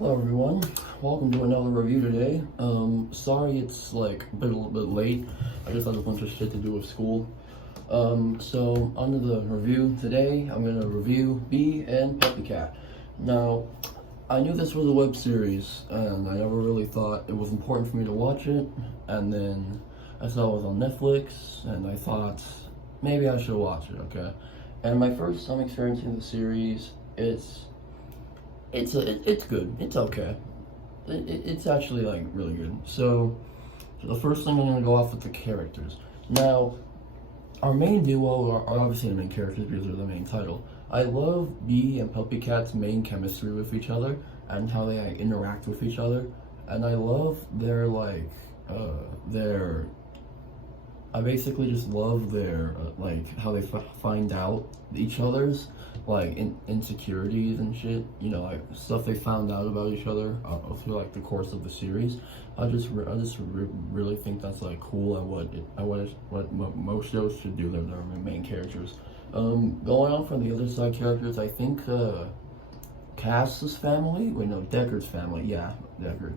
Hello everyone, welcome to another review today. Sorry it's like a little bit late. I just had a bunch of shit to do with school. So on to the review today. I'm gonna review Bee and Puppycat. Now, I knew this was a web series, and I never really thought it was important for me to watch it. And then I saw it was on Netflix, and I thought maybe I should watch it. Okay, and my first time experiencing the series, it's good. It's okay. It's actually like really good. So the first thing I'm gonna go off with the characters. Now, our main duo are obviously the main characters because they're the main title. I love Bee and Puppycat's main chemistry with each other and how they interact with each other, and I love their. I basically just love their how they find out each other's insecurities and shit. You know, like stuff they found out about each other through like the course of the series. I just really think that's like cool and what most shows should do. They're their main characters. Going on from the other side characters, I think Cass's family. Wait, no, Deckard's family. Yeah, Deckard.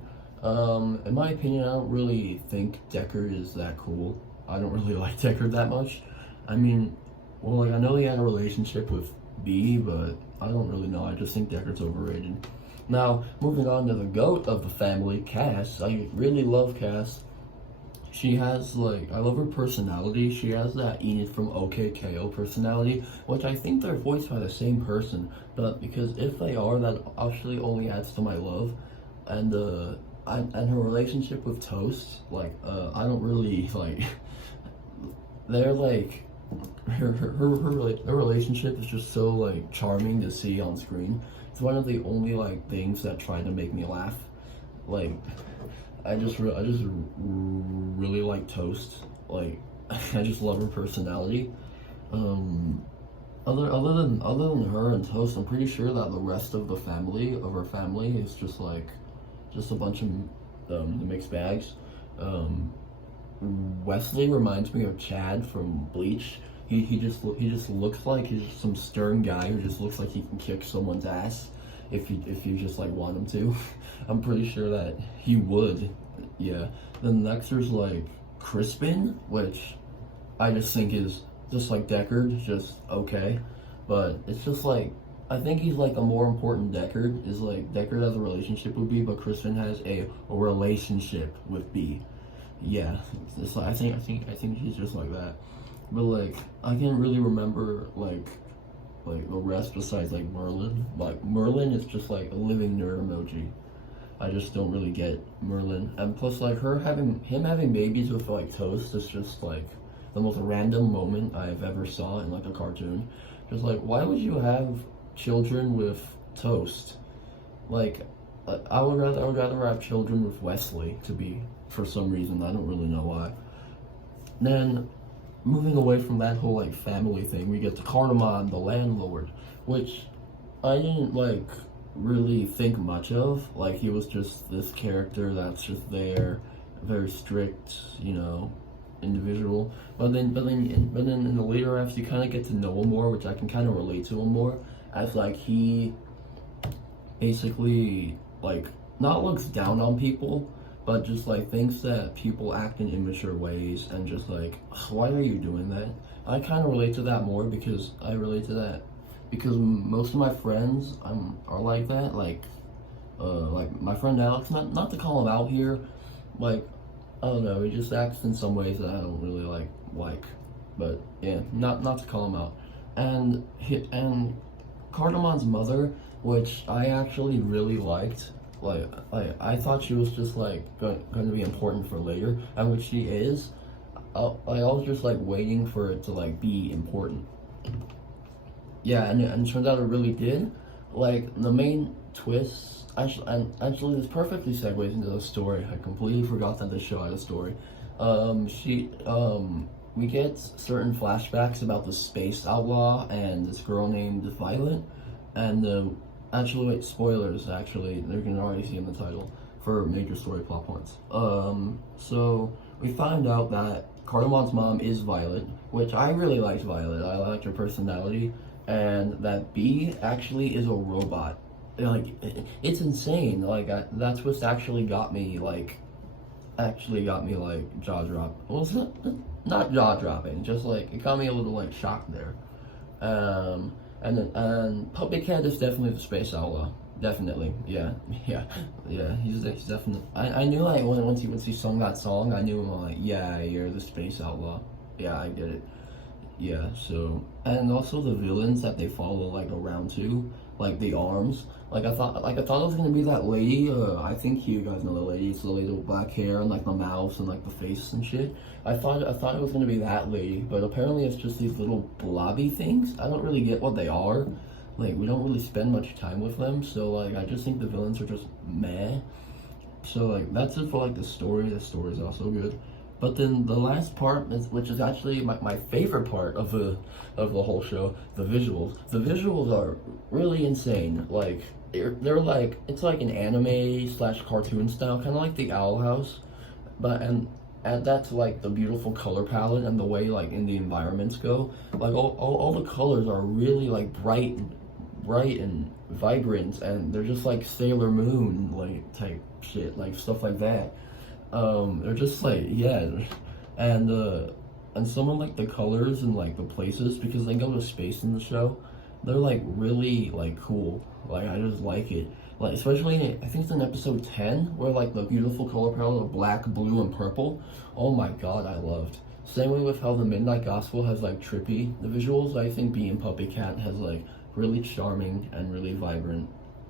In my opinion, I don't really think Deckard is that cool. I don't really like Deckard that much. I mean, well, like I know he had a relationship with Bee, but I don't really know. I just think Deckard's overrated. Now, moving on to the goat of the family, Cass. I really love Cass. She has I love her personality. She has that Enid from OKKO personality, which I think they're voiced by the same person. But because if they are, that actually only adds to my love. And her relationship with Toast, I don't really they're her relationship is just so charming to see on screen. It's one of the only things that try to make me laugh. I just really like Toast. I just love her personality. Other than her and Toast, I'm pretty sure that the rest of her family is just a bunch of the mixed bags. Wesley reminds me of Chad from Bleach. He just looks like he's some stern guy who just looks like he can kick someone's ass if you just want him to. I'm pretty sure that he would. Yeah. Then next there's Crispin, which I just think is just like Deckard, just okay. But it's just I think he's a more important Deckard. Is Deckard has a relationship with Bee, but Crispin has a relationship with Bee. Yeah, it's I think he's just like that. But I can't really remember the rest besides Merlin. Merlin is just a living nerd emoji. I just don't really get Merlin. And plus him having babies with Toast is just the most random moment I've ever saw in a cartoon. Just why would you have children with Toast? I would rather have children with Wesley for some reason. I don't really know why. Then moving away from that whole family thing, we get to Cardamon, the landlord, which I didn't really think much of. He was just this character that's just there, very strict, individual. But then in the later apps, you kind of get to know him more, which I can kind of relate to him more, as he basically not looks down on people, but just thinks that people act in immature ways, and just why are you doing that? I kind of relate to that more because most of my friends are like that. My friend Alex, not to call him out here, I don't know, he just acts in some ways that I don't really like. But yeah, not to call him out. And Cardamon's mother, which I actually really liked. I thought she was just going to be important for later, and which she is. I was just waiting for it to be important. Yeah, and it turns out it really did. The main twist, actually this perfectly segues into the story. I completely forgot that this show had a story. We get certain flashbacks about the space outlaw and this girl named Violet, and actually, wait, spoilers, actually, you can already see in the title, for major story plot points. So, we find out that Cardamon's mom is Violet, which I really liked Violet. I liked her personality, and that Bee actually is a robot. like it's insane. Like that's what's actually got me like jaw drop. Well, it's not jaw dropping. Just like it got me a little like shocked there. And Puppy Cat is definitely the space outlaw. Definitely, yeah, yeah. He's definitely. I knew like once he sung that song, I knew him like, yeah, you're the space outlaw. Yeah, I get it. Yeah, so and also the villains that they follow like around too, like the arms. I thought it was gonna be that lady. I think you guys know the lady. It's the lady with black hair and like the mouth and like the face and shit. I thought it was gonna be that lady, but apparently it's just these little blobby things. I don't really get what they are. Like we don't really spend much time with them, so like I just think the villains are just meh. So like that's it for like the story. The story is also good. But then the last part, which is actually my favorite part of the whole show, the visuals. The visuals are really insane. Like they're like it's like an anime slash cartoon style, kind of like the Owl House, but and add that to like the beautiful color palette and the way like in the environments go. Like all the colors are really like bright and vibrant, and they're just like Sailor Moon like type shit, like stuff like that. They're just like yeah, and some of like the colors and like the places because they go to space in the show, they're like really like cool. Like I just like it. Like especially I think it's in episode 10 where like the beautiful color palette of black, blue, and purple. Oh my god, I loved. Same way with how the Midnight Gospel has like trippy the visuals. I think Being Puppy Cat has like really charming and really vibrant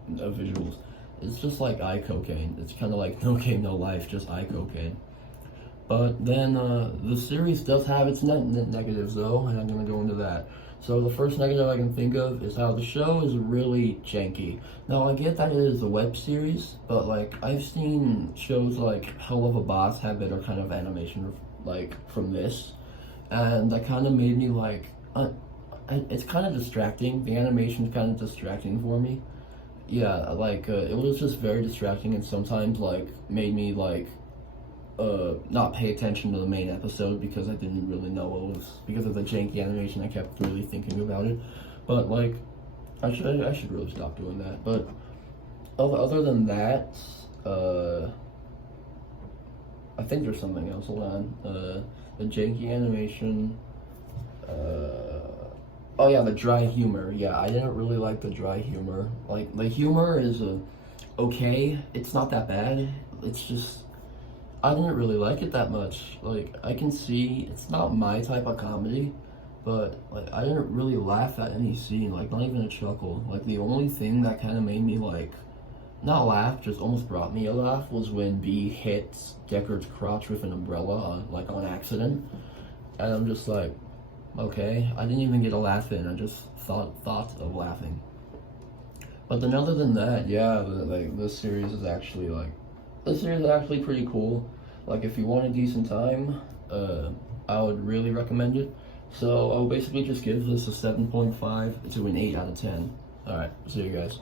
visuals. It's just like eye cocaine. It's kind of like No Game No Life, just eye cocaine. But then the series does have its negatives though, and I'm gonna go into that. So the first negative I can think of is how the show is really janky. Now I get that it is a web series, but like I've seen shows like Hell of a Boss have better kind of animation like from this, and that kind of made me like, it's kind of distracting. The animation's kind of distracting for me. Yeah, like it was just very distracting and sometimes like made me like not pay attention to the main episode because I didn't really know what was because of the janky animation. I kept really thinking about it, but like I should really stop doing that. But other than that, I think there's something else. Hold on, the janky animation. Oh yeah, the dry humor. Yeah, I didn't really like the dry humor. Like the humor is okay. It's not that bad. It's just I didn't really like it that much. Like I can see it's not my type of comedy, but like I didn't really laugh at any scene. Like not even a chuckle. Like the only thing that kind of made me like not laugh, just almost brought me a laugh was when Bee hits Deckard's crotch with an umbrella on accident, and I'm just like. Okay, I didn't even get a laugh in. I just thought of laughing. But then, other than that, yeah, this series is actually pretty cool. Like, if you want a decent time, I would really recommend it. So I'll basically just give this a 7.5 to an 8 out of 10. All right, see you guys.